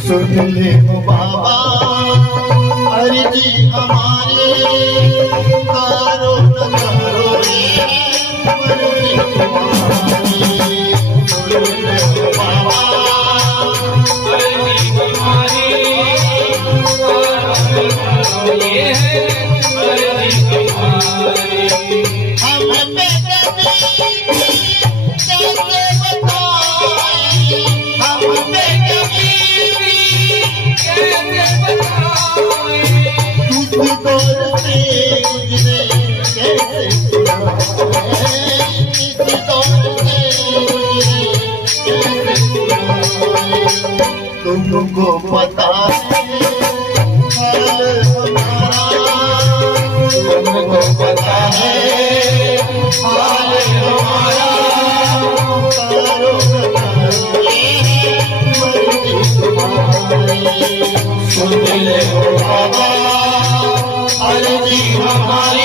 सुन ले बाबा अर्जी हमारी, करो न करो मर्जी तुम्हारी। सुन ले बाबा अर्जी हमारी, करो न करो मर्जी तुम्हारी। हम पे तुमको पता है तुमको पता है हाल हमारा, करो न करो मर्जी तुम्हारी। सुन ले बाबा अर्जी हमारी,